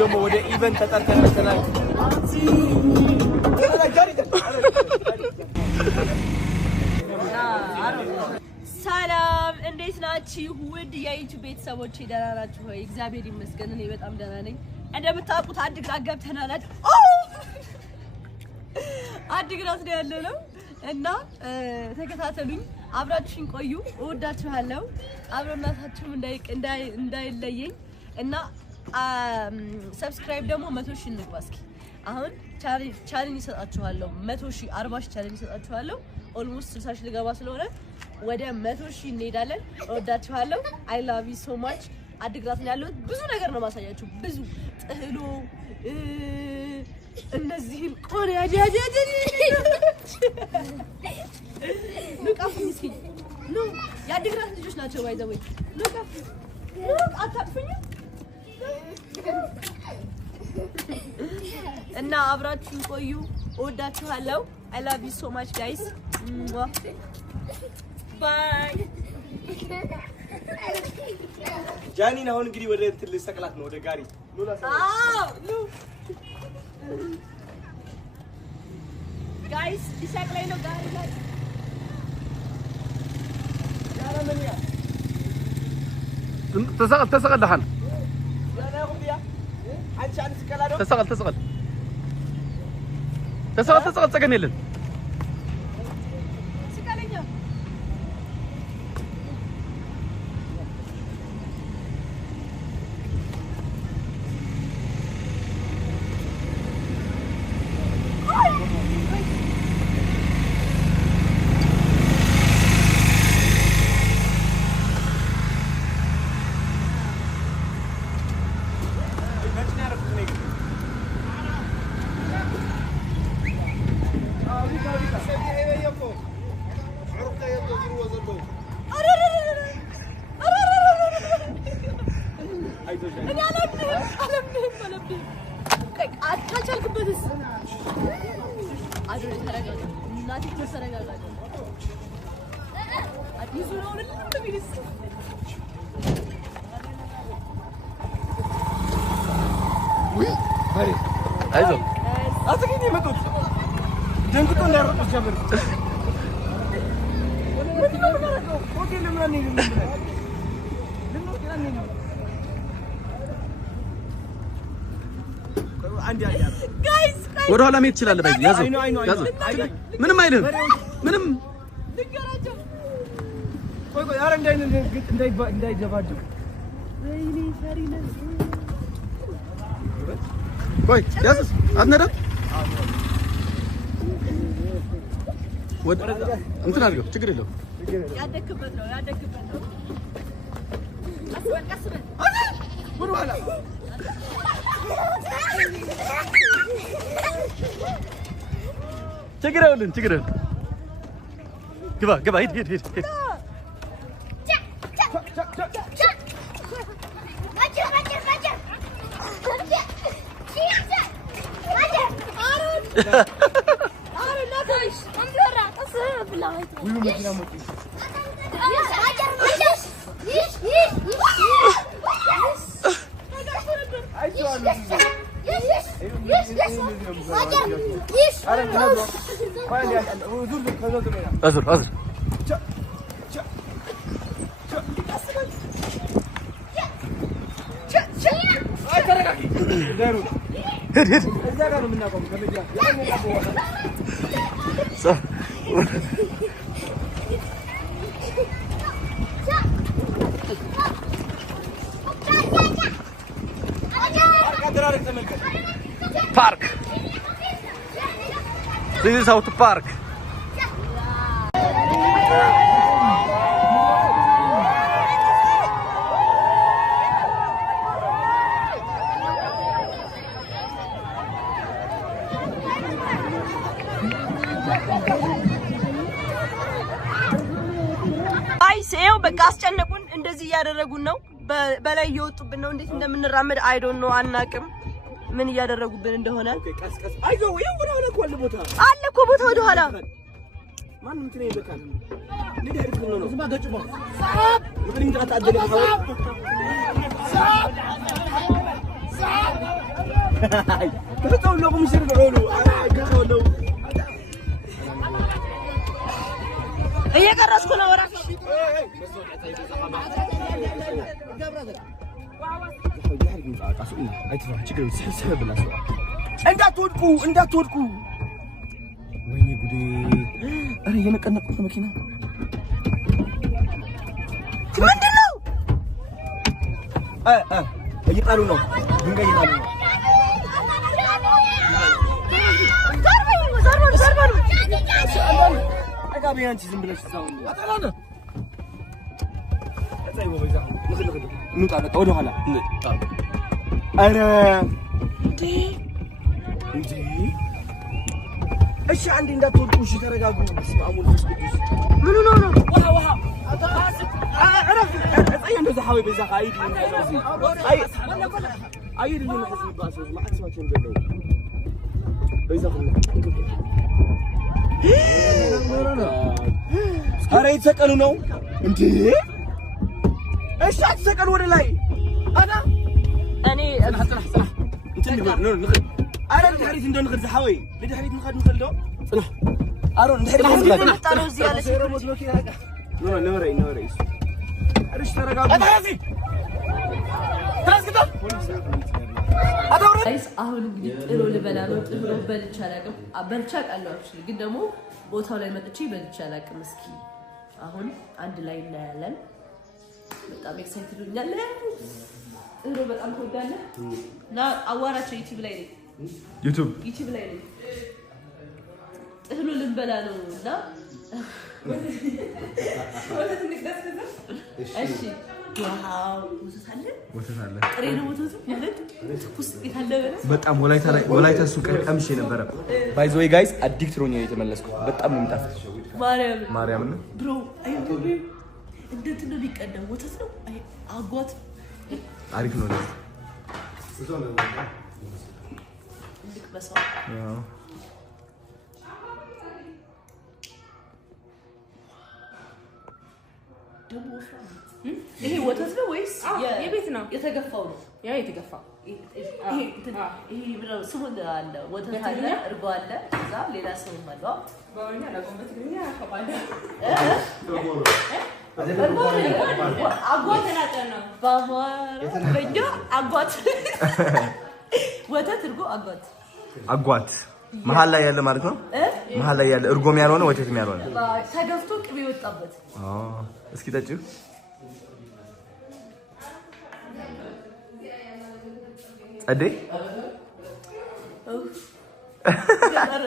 ደግሞ ወደ ኢቨንት ተጠርተን መሰላል ሰላም እንዴት ናችሁ? ውድ የዩቲዩብ ቤተሰቦቼ ደህና ናችሁ ወይ? እግዚአብሔር ይመስገን እኔ በጣም ደህና ነኝ። እንደምታውቁት አድግራት ገብተናል። አድግራት ነው ያለነው እና ተከታተሉኝ፣ አብራችሁኝ ቆዩ። እወዳችኋለሁ። አብሮናታችሁ እንዳይለየኝ እና ሰብስክራይብ ደግሞ 100 ሺህ እንግባ እስኪ። አሁን ቻሌንጅ ይሰጣችኋለሁ። 100 ሺህ 40 ሺህ ቻሌንጅ ይሰጣችኋለሁ። ኦልሞስት 60 ሺህ ልገባ ስለሆነ ወደ 100 ሺህ እንሄዳለን። እወዳችኋለሁ። አይ ላቭ ዩ ሶ ማች። አድግራት ነው ያለው። ብዙ ነገር ነው ማሳያችሁ። ብዙ ጥህሎ እነዚህን ቆሪያ ጃጃጃ ንቃፍ እስኪ ኑ የአድግራት ልጆች ናቸው። ባይዘው ንቃፍ አታጥፉኝ እና አብራችሁን ቆዩ። እወዳችኋለሁ። I love you so much guys. Bye. ጃኒ ነው እንግዲህ ወደ እንትን ልሰቅላት ነው ወደ ጋሪ ሉላ ሉ guys ልሰቅላይ ነው ጋሪ ላይ ያረመኛ تسقل دحن ያና ሁዲያ አንቺ አንቺ ከላዶ تسقل تسقل يلن ስቀለኛ አይዞህ አትግኝ ይመጡት ደንግጦ እንዳይሮጥ ጀምር ሆቴል ምን ነው ጋይስ ወደ ኋላ መሄድ ይችላል። ባይ ያዘው ምንም አይልም ምንም ልንገራቸው። ቆይ አረ እንዳይደባጁ ወይኔ ፈሪነስ ቆይ ያዝ አትነዳ ወደ እንትን አድርገው ችግር የለውም። ያደክበት ነው አስበል ወደ ኋላ ችግር የለውም። ግባ ሂድ أزر هد صح park. This is how to park. አይሴው በቃ አስጨነቁን። እንደዚህ ያደረጉን ነው። በላይ እየወጡብን ነው። እንዴት እንደምንራመድ አይ ዶንት ኖ አናቅም። ምን እያደረጉብን እንደሆነ ቀስቀስ አይገው ይሄው ወደ ኋላ ቆል ቦታ አለ እኮ ቦታ ወደ ኋላ ማንም ትኔ ይበቃል። ንዴ አድርግ ነው ዝም አገጭማ ሳብ ወደ እንግዳ ታደለ ሳብ تفتحوا لكم يصير تقولوا قولوا هي قرصكنا وراك እንዳትወድቁ ወይኔ ጉዴ አረ የነቀነቁት መኪና ምንድነው እየጣሉ ነው ድንጋይ እየጣሉ ነው ዘርበሉ አጋቢ አንቺ ዝም ብለሽ ተዛው አጣላነ እዛይ ወይዛ ንخل እንውጣ በቃ ወደ ኋላ አረ እንዴ እሺ አንዴ እንዳትወድቁ እሺ ተረጋጉ በስማሙ ልትስቅዱስ ምን ነው ውሃ አረፍ አይ እንደዛ ሐوي በዛ አይዲ እንደዚህ አይ አይዲ እንደዚህ ባስ ማጥፋት እንደለው በዛ አረ ይተቀሉ ነው እንዴ እሺ አትሰቀሉ ወደ ላይ እኔ እንትን ነው ንخل አረ ድሕሪት እንደው ንخل زحوي ድሕሪት ንخد ንخل ዶ ጽናህ አሮን ድሕሪት ታረው እዚህ ያለ ሰሮሞት መኪና ነው ነውረይ አርሽ ተረጋጉ አታዚ ትራስከታ ጋይስ አሁን እንግዲህ ጥሎ ልበላ ነው ጥሎ በልቻ አላውቅም በልቻ ቃለው አክቹሊ ግን ደግሞ ቦታው ላይ መጥቼ በልቻ አላውቅም እስኪ አሁን አንድ ላይ እናያለን በጣም ኤክሳይትድ ሆኛል ጥሎ በጣም ተወዳለ እና አዋራቸው ዩቲዩብ ላይ ነው ዩቲዩብ ላይ ነው ጥሎ ልንበላ ነው እና ወተት ንቀስከታ እሺ ዋው ወተት አለ ጥሬ ነው ወተቱ ማለት ትኩስ ይታለበ በጣም ወላይታ ሱቅ ቀምሼ ነበር ባይ ዘ ዌይ ጋይስ አዲክት ሮኛ የተመለስኩ በጣም ነው የምጣፍጥ ማርያም ነው ብሮ አይ እንዴት ነው ሊቀደም ወተት ነው አይ አጓት አሪፍ ነው ልክ በሰው ያው ይሄ ወተት ነው ወይስ የቤት ነው የተገፋው ነው ያ የተገፋው ይሄ ብለው ስሙ አለ ወተት አለ እርጎ አለ እዛ ሌላ ስሙ አለ ባወኛ ለቆመት ግኛ ከባለ አጓት ነው በኛ አጓት ወተት እርጎ አጓት መሃል ላይ ያለ ማለት ነው መሃል ላይ ያለ እርጎም ያልሆነ ወተትም ያልሆነ ተገፍቶ ቅቤ ወጣበት እስኪ ጠጪው አዴ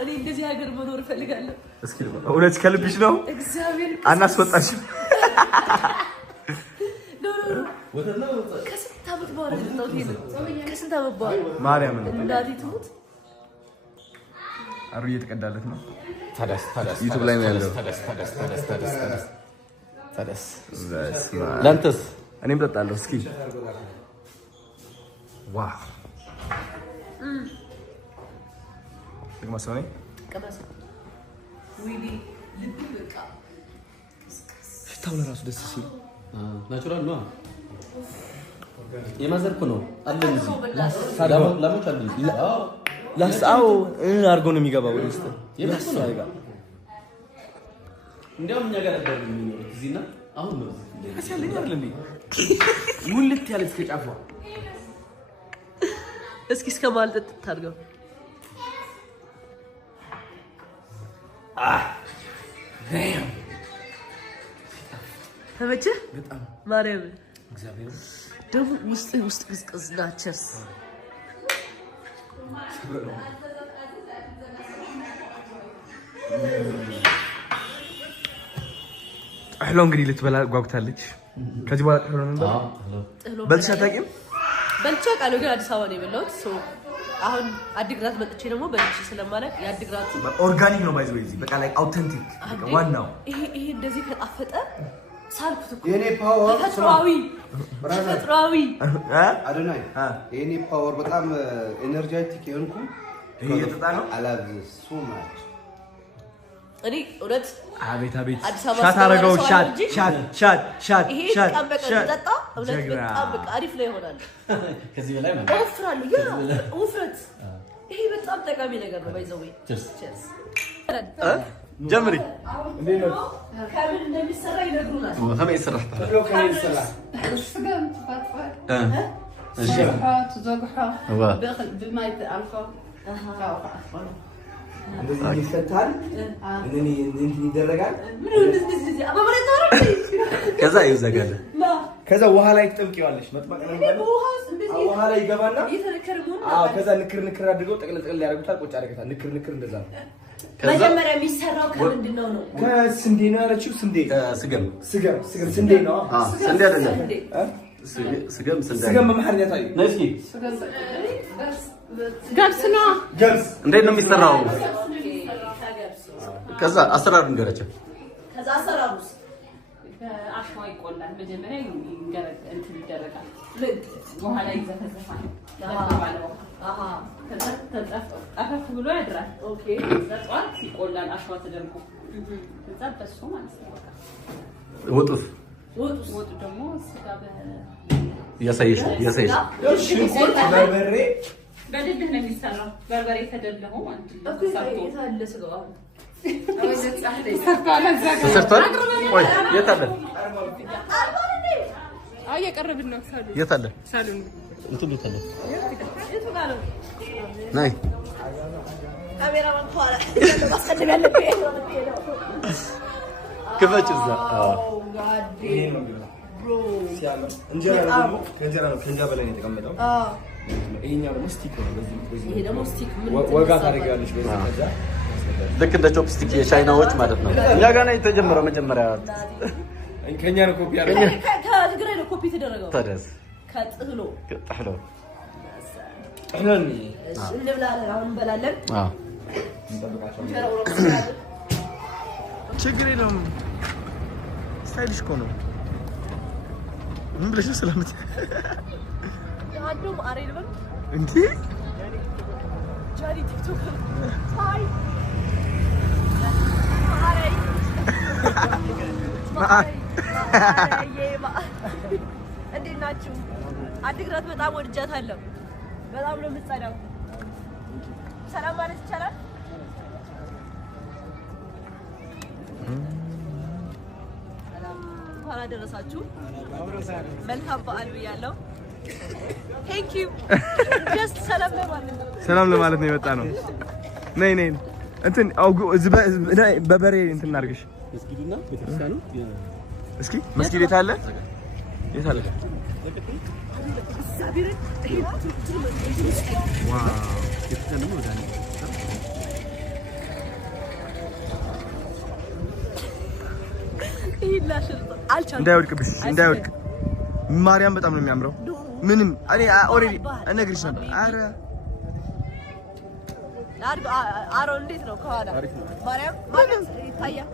እኔ እንደዚህ ሀገር መኖር ፈልጋለሁ እስኪ እውነት ከልብሽ ነው እግዚአብሔር አናስወጣሽ ወተት ነው ከስንት ዓመት በኋላ ነው ከስንት ዓመት በኋላ ማርያም እንዳዲ ትሙት አሩ እየተቀዳለት ነው ታዳስ ዩቲዩብ ላይ ነው ያለው ታዳስ ላንተስ እኔም ጠጣለሁ እስኪ ዋው ለማሰኔ ከበሰ ዊዲ ልብ በቃ ሽታው ለራሱ ደስ ሲል ናቹራል ነው የማዘርኩ ነው አለን እዚህ ላሞች አለን ላስአው አርጎ ነው የሚገባው ወደ ውስጥ የላስአው አይጋ እንዴው እኛ ጋር ነበር የሚኖር እዚህና አሁን ነው ያሳለኝ አይደል እንዴ ውልት ያለ እስከ ጫፏ እስኪ እስከማልጠጥ ታርገው damn ተመቸ በጣም ማርያም እግዚአብሔር ደም ውስጥ ቅዝቅዝና ቸርስ አህሎ እንግዲህ ልትበላ ጓጉታለች ከዚህ በኋላ ጥሎ ነበር በልቻ ታቂም በልቻ ቃለው ግን አዲስ አበባ ነው የበላሁት ሶ አሁን አዲግራት መጥቼ ደግሞ በልቼ ስለማለቅ ያዲግራት ኦርጋኒክ ነው ባይዘው እዚህ በቃ ላይ አውተንቲክ ዋናው ይሄ እንደዚህ ከጣፈጠ ሳልኩት እኮ የኔ ፓወር ተፈጥሯዊ አዶናይ የኔ ፓወር በጣም ኤነርጂቲክ የሆንኩ ይሄ የተጣ ነው አላዝ ሶ ማች እኔ እውነት አቤት አዲስ አበባ ሻት አረጋው ሻት ይሄ ጠበቀ ተጠጣ እውነት በጣም በቃ አሪፍ ላይ ይሆናል ከዚህ በላይ ማለት ወፍራለሁ ውፍረት ይሄ በጣም ጠቃሚ ነገር ነው ባይዘው ቸርስ ጀምሪ እንዴት ነው ከምን እንደሚሰራ ይነግሩናል ከመ ይሰራ ስገም ተፋጥፋት እሺ ተዘግሖ በማይ አልኮ እንደዚህ ይፈታል እንደኔ እንትን ይደረጋል ምን እንደዚህ አባባለታ ከዛ ይዘጋል ከዛ ውሃ ላይ ትጠምቂዋለሽ መጥመቅ ነው ውሃ ላይ ይገባና ከዛ ንክር አድርገው ጠቅለል ያደርጉታል ቁጭ አድርገታል ንክር እንደዛ ነው መጀመሪያ የሚሰራው ከምንድነው ነው ከስንዴ ነው ያለችው ስንዴ ስገም ስንዴ ነው ስንዴ አይደለም ስገም በመሐርኛ ታዩ ነስኪ ገብስ እንዴት ነው የሚሰራው ከዛ አሰራር እንገራቸው ከዛ አሰራሩስ አሽዋ ይቆላል መጀመሪያ እንትን ይደረጋል በኋላ ይዘፈዘፋል ጠፈፍ ብሎ ያድራል ኦኬ ዘጧት ይቆላል አሽዋ ተደርጎ ከዛ በሱ ማለት ነው ወጡስ ወጡ ደግሞ ስጋ ያሳይሽ ሽንኩርት በርበሬ በድድህ ነው የሚሰራው በርበሬ ተደልደው ማለት ነው የታለ ስጋው ተሰርቷል ወይ የት አለ አይ የቀረብን ነው ሳሉ የት አለ ሳሉን እንትን የት አለ የቱ ጋር ነው ናይ ካሜራማን ኋላ ማስቀደም ያለብኝ ክፈች እዛ ሲያምር እንጀራ ደግሞ ከእንጀራ ነው ከእንጀራ በላይ ነው የተቀመጠው ይሄኛው ደግሞ ስቲክ ነው በዚህ ይሄ ደግሞ ስቲክ ምን ወጋ ታደርጋለች በዚህ ከዛ ልክ እንደ ቾፕስቲክ የቻይናዎች ማለት ነው እኛ ጋር ነው የተጀመረው መጀመሪያ ከኛ ነው ኮፒ ያደረገው ከትግራይ ነው ኮፒ ተደረገው ታዲያስ ከጥህሎ ጥህሎን እሺ እንብላለን አሁን እንበላለን ችግር የለውም ስታይልሽ እኮ ነው ምን ብለሽ ሰላምት አንዱም አሬ ልበል እንዴ ጃሪ ቲክቶክ ሃይ እንዴት ናችሁ? አዲግራት በጣም ወድጃታለሁ። በጣም ነው የምትጸዳው። ሰላም ማለት ይቻላል? እንኳን አደረሳችሁ። መልካም በዓል ብያለሁ። ቴንክ ዩ ጀስት ሰላም ለማለት ነው የመጣ ነው። ነይ እንትን በበሬ እንትን እናድርግሽ መስጊዱና ቤተክርስቲያኑ እስኪ መስጊድ የት አለ እንዳይወድቅብሽ እንዳይወድቅ ማርያም በጣም ነው የሚያምረው ምንም እኔ ኦሬዲ እነግርሽ ነበር አረ አሮ እንዴት ነው ከኋላ ማርያም ማለት ይታያል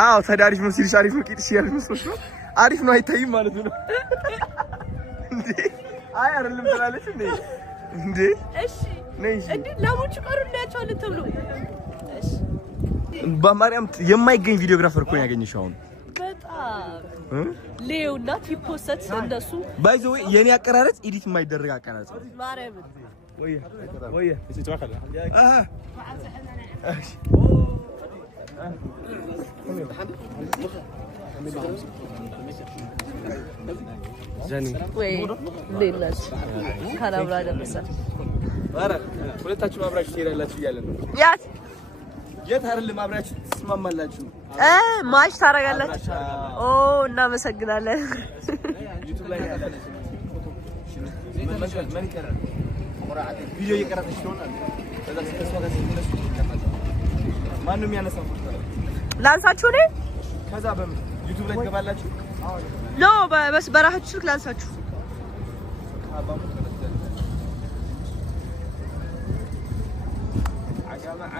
አዎ ታዲያ ነው ሲልሽ አሪፍ ነው ቂጥሽ ያልሽ መስሎሽ ነው አሪፍ ነው አይታይም ማለት ነው እንዴ አይ አይደለም ትላለች እንዴ እሺ እንዴ ለሞቹ ቀሩ እናያቸዋለን ተብሎ እሺ በማርያም የማይገኝ ቪዲዮግራፈር እኮ ያገኘሽ አሁን በጣም ሌውና ቲፖሰት እንደሱ ባይ ዘ ወይ የኔ አቀራረጽ ኤዲት የማይደረግ አቀራረጽ ማርያም ወይ ጃኒ ወይ ሌላስ ካራብራ ደረሰ አረ ሁለታችሁ አብራችሁ ትሄዳላችሁ እያለን ነው የት አይደለም አብራችሁ ትስማማላችሁ ማች ታረጋላችሁ ኦ እናመሰግናለን ዩቲዩብ ላይ ያለች ምን ይቀራል ቪዲዮ እየቀረጸች ትሆናለች ከዛ ከሷ ጋር ሲነሱ ማንንም ያነሳው ላንሳችሁ እኔ ከዛ በምን ዩቲዩብ ላይ ትገባላችሁ ኖ በስ በራሳችሁ ስልክ ላንሳችሁ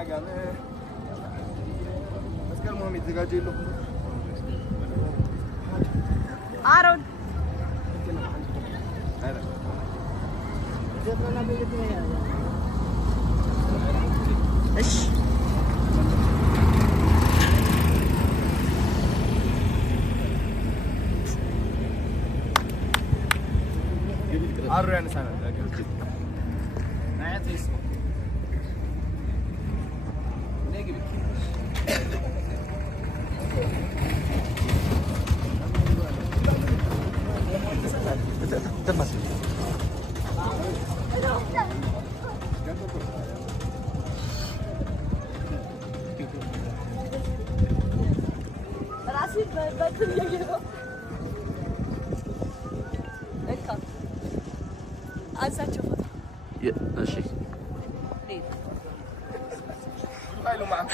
አጋመ መስቀል ነው የሚዘጋጀው የለው አሮን እሺ ባሮ ያነሳናል ናያት ይስማ ነግብ ተማስ ራስህ በእንትን እያየህ ነው። በቃ አንሳቸው ፎቶ። እሺ ባይሉ ማን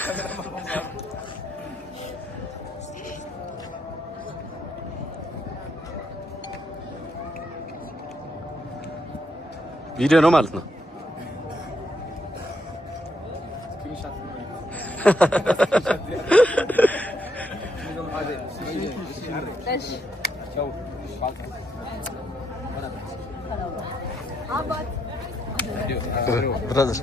ቪዲዮ ነው ማለት ነው። ብራዘር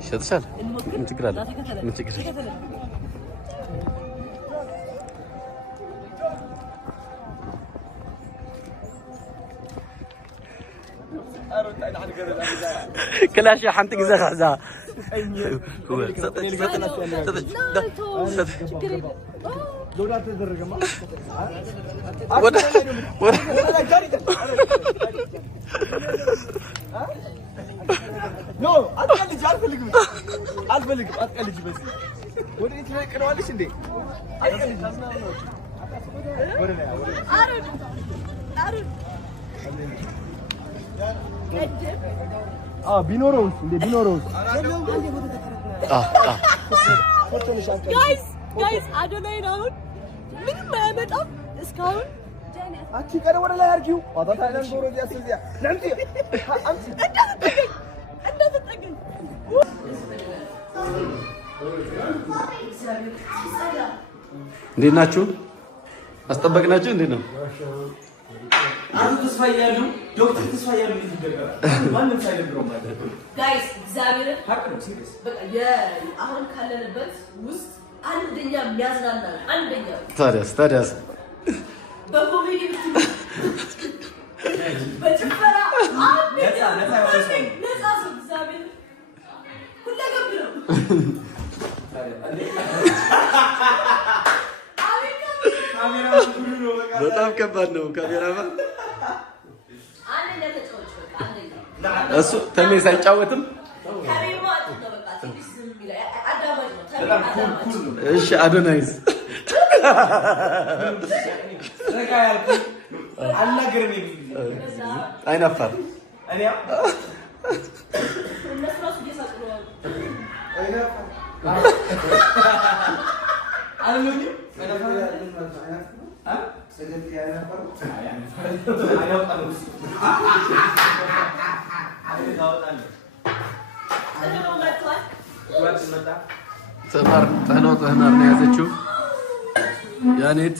ይሸጥሻል። ምን ችግር አለ? ምን ችግር አለ? كلاش يا حنتك زغزة هو لولا تدرج ما نو اتقلج الفلق اتقلج بس وديت لك نوالش انت اتقلج ቢኖረውስ እንዴ ቢኖረውስ ጋይስ አዶናይ ነው ምንም አያመጣም እስካሁን አቺ ቀረ ወደ ላይ አርጊው አታታለን ዶሮ ያስዚያ ለምቲ አምቲ እንዳትጠገኝ እንዴት ናችሁ? አስጠበቅናችሁ እንዴት ነው? አቶ ተስፋያሉ ዶክተር ተስፋያሉ ይተገበረ ማንም ሳይነግረው ማለት ጋይስ እግዚአብሔር ሀቅ ነው ሲሪየስ በቃ አሁን ካለንበት ውስጥ አንደኛ የሚያዝናና አንደኛ ታዲያስ በኮሜዲ በጭፈራ ነፃ ሰው እግዚአብሔር ሁለገብ ነው። በጣም ከባድ ነው። ካሜራማን አንደኛ ተጫዋች በቃ አንደኛ እሱ ተሜ ሳይጫወትም እሺ አዶናይስ አልናገርም አይናፋር እኔ ተህናር ነው ያዘችው ያኔት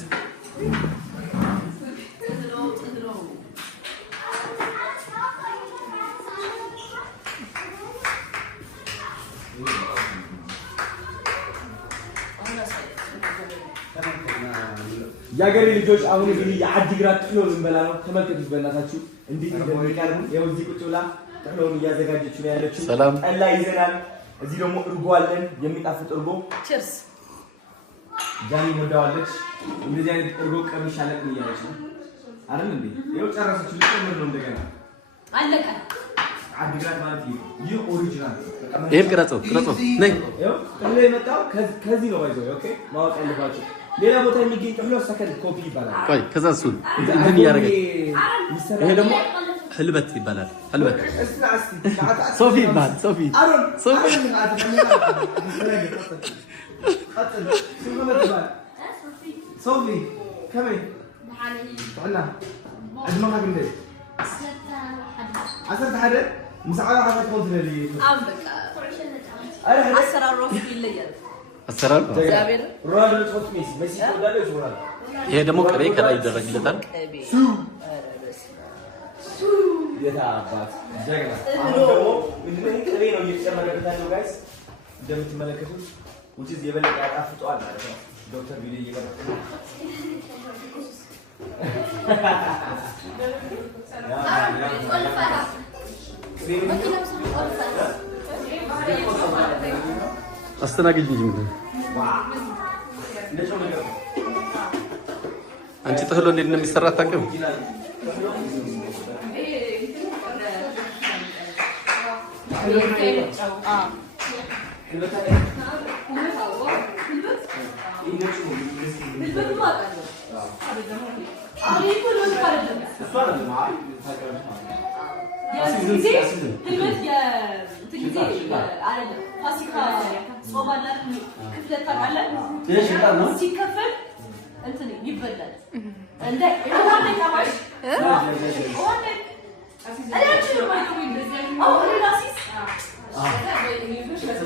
ያገሬ ልጆች አሁን እንግዲህ የአዲግራት ጥሎ ልንበላ ነው። ተመልከቱት በእናታችሁ እንዴት እንደሚቀርቡ። ይኸው እዚህ ቁጭ ብላ ጥሎውን እያዘጋጀች ነው ያለችው። ሰላም ጠላ ይዘናል። እዚህ ደግሞ እርጎ አለን፣ የሚጣፍጥ እርጎ። ቺርስ ጃኒ ወዳዋለች። እንደዚህ አይነት እርጎ ቀምሽ አለቅን እያለች ነው አይደል እንዴ? ይኸው ጨረሰች። ልጨምር ነው እንደገና አለቀ። አዲግራት ማለት ይህ ኦሪጂናል ይሄን ቅረጸው ነይ። ይኸው ጥሎ የመጣው ከዚህ ነው። ባይዘው ኦኬ፣ ማወቅ ያለባችሁ ሌላ ቦታ የሚገኝ ጥሎ ሰከንድ ኮፒ ይባላል። ቆይ ከዛ እሱን እንትን እያደረገ ይሄ ደግሞ ህልበት ይባላል። ህልበት ሶፊ ይባላል። ሶፊ كمي تعالى أجمعها بالليل 11 مساعدة على تقول لي አሰራሩ ይለያል። አሰራር እግዚአብሔር ሮናልዶ ጾት ሜሲ ወዳለ ይዞራል። ይሄ ደግሞ ቅቤ ከላይ ይደረግለታል። የታ አባት ጀግና። አሁን ደግሞ ምንድነው ቅቤ ነው እየተጨመረበት ያለው ጋይስ እንደምትመለከቱት ውጪ የበለጠ ያጣፍጠዋል ማለት ነው። ዶክተር ቢል ይገባ አስተናግጅ እንጂ አንቺ ጥህሎ እንዴት እንደሚሰራ አታውቅም? እንትን ይበላል እንደ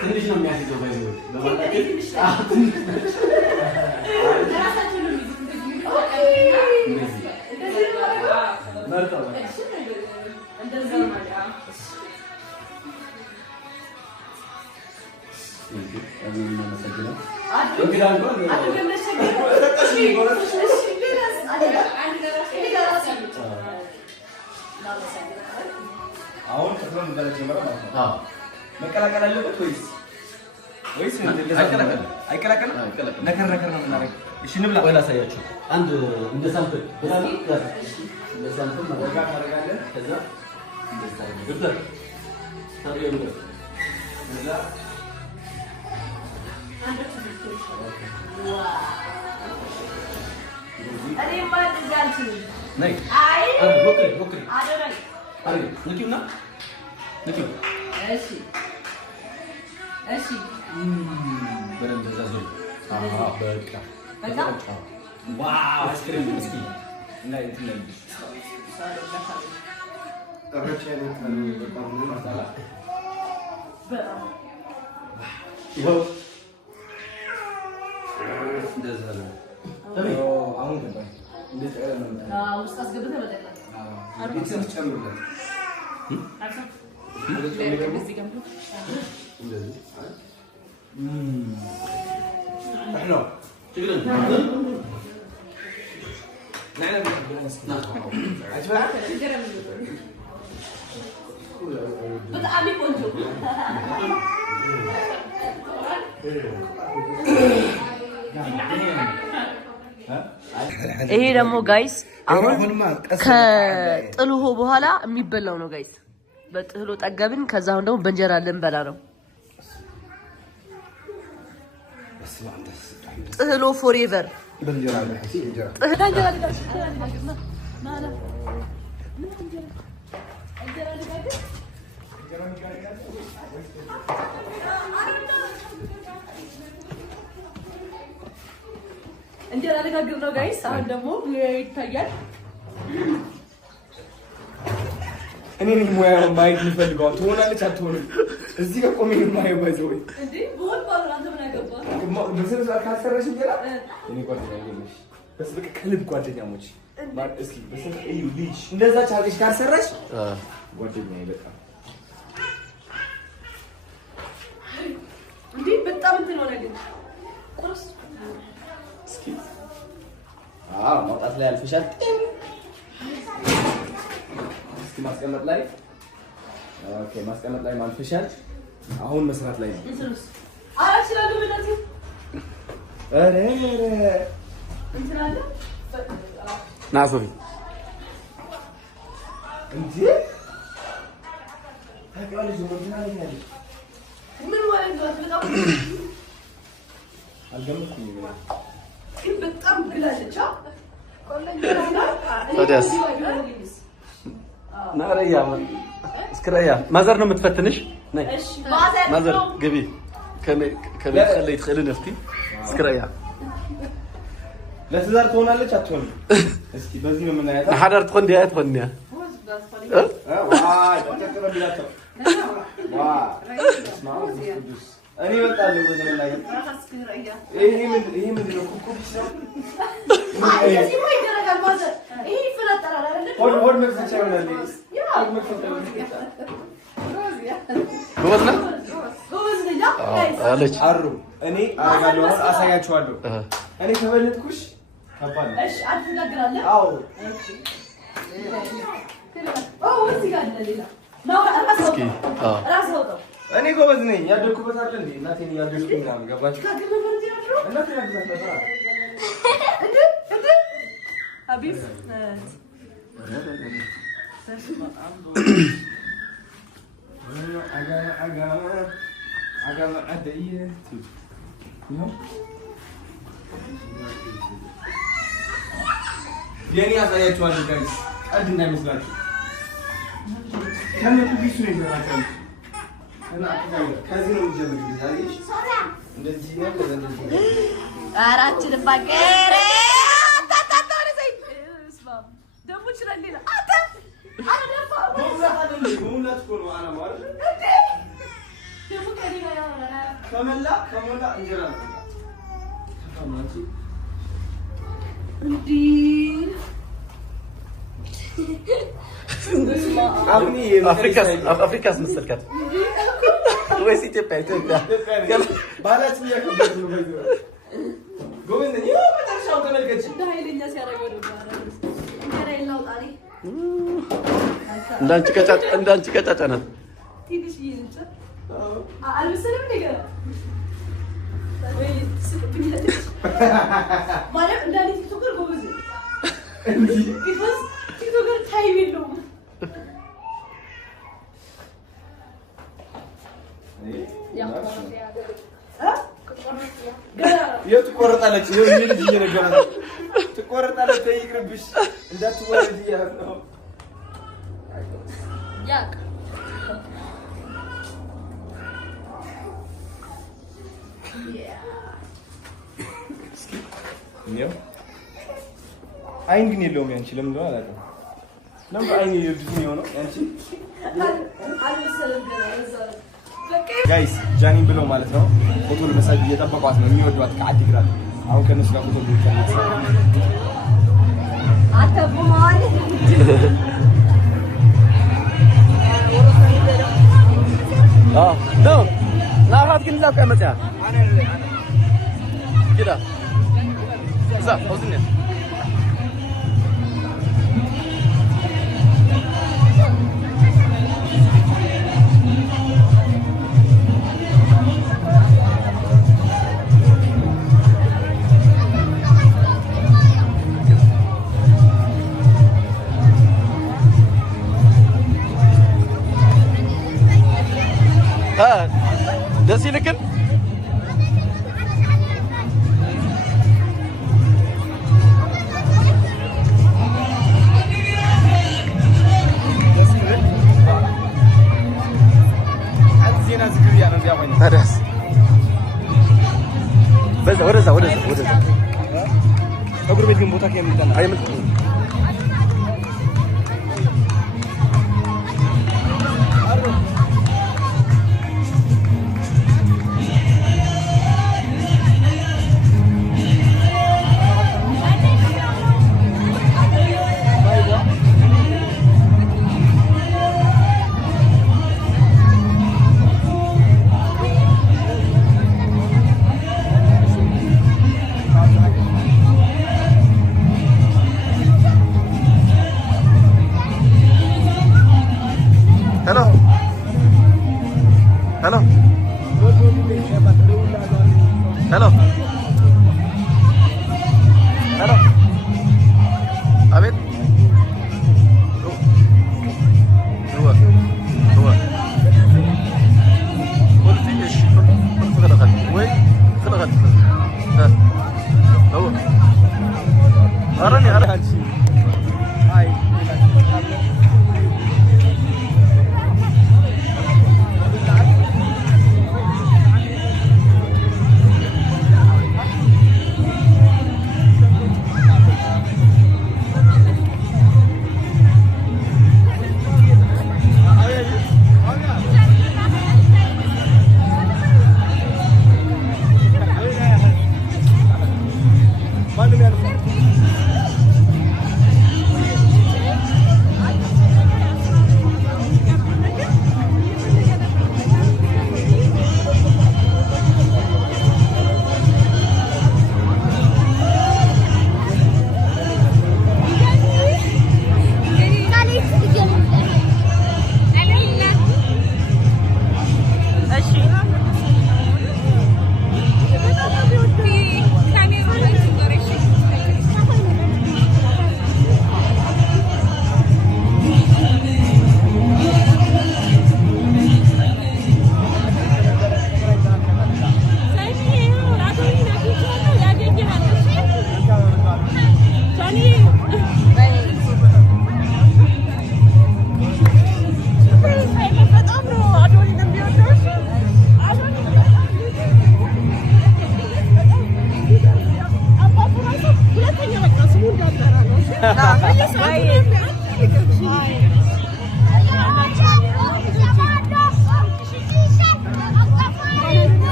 ትንሽ ነው የሚያስይዘው ባይዘው አሁን ከፍለን እንደጀመረ ማለት ነው። መቀላቀል አለበት ወይስ አይቀላቀልም? አይቀላቀልም። ነከር ነው የምናደርገው። እሺ እንብላ። ወይ ላሳያችሁ። አንድ እንደ ሳምፕል እንደ ሳምፕል ማድረግ ታደርጋለህ። ከዛ እንደዛ ግብር ታዲያ ነው ከዛ እኔ ማለት ዛልኩ ነይ አይ ኦኬ አደረኝ አይ ንኪውና ንኪው እሺ በደንብ ተዛዘው በቃ ዋው አስክሪም እስኪ እና እንትን ይኸው እንደዛ ነው። አሁን ገባኝ። እንደዚህ ቀለል ነው። ውስጥ አስገብተህ በጠቅላላ አርቢትን ጨምሩለት። በጣም ቆንጆ ይሄ ደግሞ ጋይስ አሁን ከጥልሆ በኋላ የሚበላው ነው ጋይስ። በጥህሎ ጠገብን። ከዛ አሁን ደግሞ በእንጀራ ልንበላ ነው። ጥህሎ ፎሬቨር በእንጀራ ላይ እንጀራ ልጋግር ነው ጋይስ። አሁን ደግሞ ይታያል። እኔ ሙያ ማየት የምፈልገው ትሆናለች አትሆንም? እዚህ ጋር ቆሜ ማየው ባይዘው እንዴ ቦል ባል አንተ ምን አገባ? በስነ ስርዓት ካልሰራሽ እንጀራ እኔ ጓደኛ ነሽ። በስልክ ከልብ ጓደኛሞች እስኪ በስልክ እዩ ልጅ እንደዛ ቻርጅ ካልሰራሽ ጓደኛ ይበቃ። እንዴ በጣም እንትን ሆነ ግን ቁርስ እስኪ ማውጣት ላይ አልፈሻል። እስኪ ማስቀመጥ ላይ ኦኬ፣ ማስቀመጥ ላይ ማልፈሻል። አሁን መስራት ላይ ነው። አራሽ ላይ በእናት አረ እንትን አለ ና ሶፊ እንዴ ታውቂዋለሽ ወንድና ነኝ ምን ማለት ነው? በጣም አልገመትኩም። ግን በጣም ግላለች። ታዲያስ ናረያ እስክራያ ማዘር ነው የምትፈትንሽ። ነይ ማዘር ግቢ ከቤት ከለይ ትخلي ነፍቲ እስክራያ ለትዳር ትሆናለች አትሆንም? እስኪ በዚህ ነው የምናያት። ሐዳር ትሆን ዲያ ትሆን ያ ዋይ ተከተለብላችሁ እኔ እወጣለሁ ወደ ላይ ይሄ ምን ነው ኩኩብስ ነው እዚህ ወይ ይደረጋል ማዘር ይሄ ይፈለጠራል አይደል? ሆድ መክፈቻ ይሆናል። ያ ጎበዝ ነው ጎበዝ ነው። አለች አሩ እኔ አረጋለሁ አሳያችኋለሁ። እኔ ከበለጥኩሽ ከባድ ነው። እሺ አትናገራለህ? አዎ እዚህ ጋር አለ ሌላ ነው። ራስ አውጣው። እኔ ጎበዝ ነኝ። ያደርኩበት አይደል እንዴ? እናቴን ያደርኩኝ ምናምን ገባች። እናቴ ያደርኩት ነበር። ሀቢብ የኔ ያሳያችኋለሁ ጋይስ፣ ቀልድ እንዳይመስላችሁ። ከነቱ ቢሱ ነው ይዘራቸው እና ከዚህ ነው የሚጀምረው። ዛሬ እንደዚህ ነው እንደዚህ ነው። አራችን ባገረ አታታታው ለሰይ እስማ ደሞ ይችላል ሌላ አታ አረፋ ሙላት እኮ ነው አና ማለት እንዴ ደሞ ከሌላ ያወራ ከሞላ እንጀራ ነው ተፋማጂ እንዴ አፍሪካስ መሰልካት ወይስ ኢትዮጵያ ባህላችን ያከበሩ ነው። ጎበዝ ነኝ። መጨረሻው ተመልከች። ኃይለኛ ሲያደርገው ነው ባላስ እንጀራ ይላውጣሪ እንዳንቺ ቀጫጫ ናት። ትንሽ ይንጨ አልመሰለም ነገር ወይ ስልብኝ ማለት እንዳለ ቲክቶከር ጎበዝ እንዴ ቢኮዝ ቲክቶከር ታይም የለውም። ትቆረጣለች። ይሄ ልጅ እየነገራት ነው። ትቆረጣለች። ይቅርብሽ እንዳትወለድ እያላት ነው። ያቅ አይን ግን የለውም ያንቺ። ለምን እንደሆነ አላውቅም። ለምን አይን የሆነው ያንቺ? አልመሰለም ገና ጋይስ ጃኒን ብለው ማለት ነው ፎቶ ለመሳጅ እየጠበቋት ነው። የሚወዷት ከአዲግራት አሁን ከነሱ ጋር ፎቶ ልትነሳ አተቡማል ነው ናፋት ግን ዛፍ ቀመጫ ግዳ እዛ ወዝነ ደስ ይልክን ወደዛ ፀጉር ቤት ግን ቦታ ከየምንጠና አቤት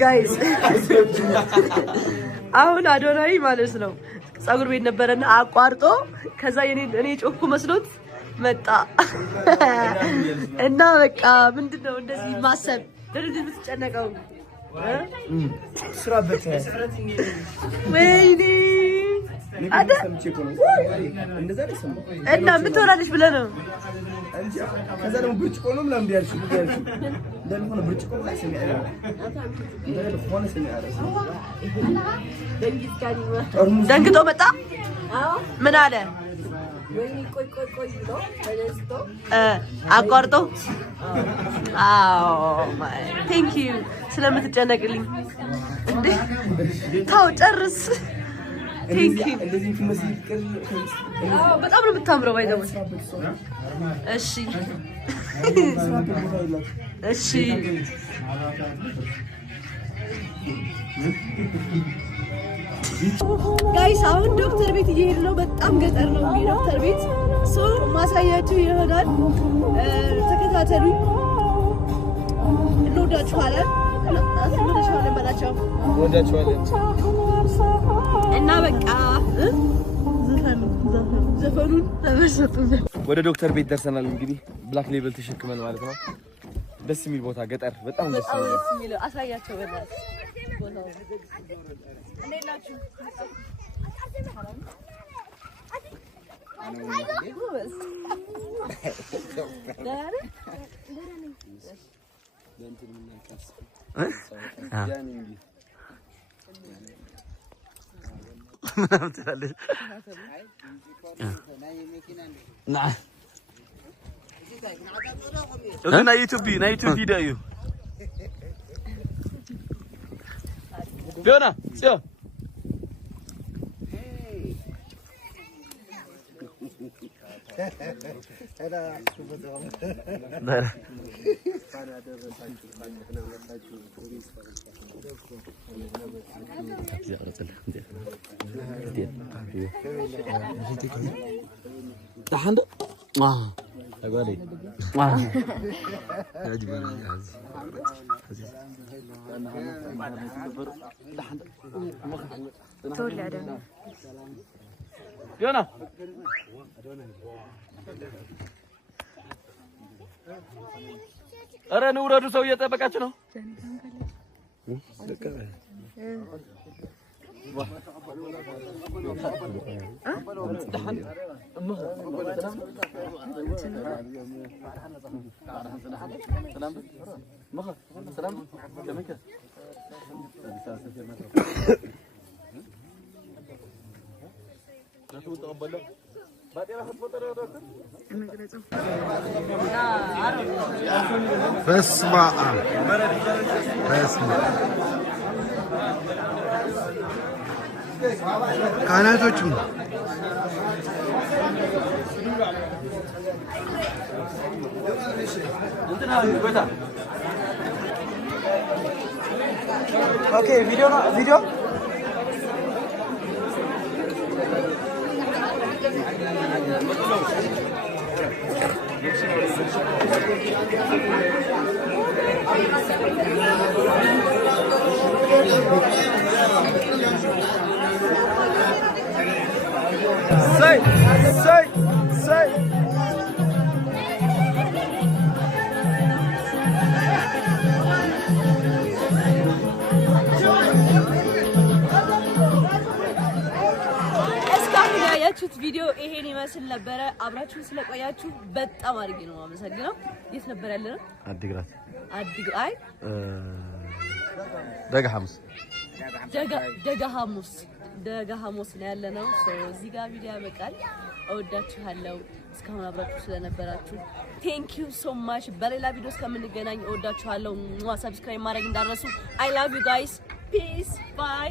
ጋይስ አሁን አዶናይ ማለት ነው ጸጉር ቤት ነበርና አቋርጦ ከዛ እኔ ጮኩ መስሎት መጣ እና በቃ ምንድነው እንደዚህ ማሰብ ለዚህ ብትጨነቀው ስራበት ወይኔ አዳ እና ምን ትወራለሽ ብለህ ነው እንጂ ከዛ ደግሞ ብርጭቆ ነው ምናምን ቢያልሽ እንደሆነ ብርጭቆ ላይ ሰሚያ እንደሆነ ሰሚያ ደንግጦ መጣ ምን አለ ወይኔ ቆይ ብሎ ተነስቶ አቋርጦ ቴንክ ዩ ስለምትጨነቅልኝ እንዴ ታው ጨርስ ቴንክ ዩ በጣም ነው የምታምረው ባይዘው እሺ እሺ ጋይስ አሁን ዶክተር ቤት እየሄድን ነው በጣም ገጠር ነው ዶክተር ቤት ሶ ማሳያችሁ ይሆናል ተከታተሉኝ እንወዳችኋለን እና በቃ ዘፈኑን ተመሰጡ ወደ ዶክተር ቤት ደርሰናል እንግዲህ ብላክ ሌብል ተሸክመን ማለት ነው ደስ የሚል ቦታ ገጠር በጣም ደስ የሚል አሳያቸው በእናትህ ቦታው እንዴት ናችሁ na YouTube video you. Fiona, see. تحند أقولي يونا أرى نورا سوية تبكاتنا فاسمع ካናቶቹ እንትና ጎታ ኦኬ ቪዲዮ say ያያችሁት ቪዲዮ ይሄን ይመስል ነበር። አብራችሁን ስለቆያችሁ በጣም አድርጌ ነው የማመሰግነው። የት ነበር ያለነው? አዲግራት አይ ደጋ ሐሙስ ነው ያለነው። እዚህ ጋር ቪዲዮ ያበቃል። እወዳችኋለሁ እስካሁን አብራችሁ ስለነበራችሁ ቴንክ ዩ ሶ ማች። በሌላ ቪዲዮ እስከምንገናኝ እወዳችኋለሁ። ሰብስክራይብ ማድረግ እንዳትረሱ። አይ ላቭ ዩ ጋይስ ፒስ ባይ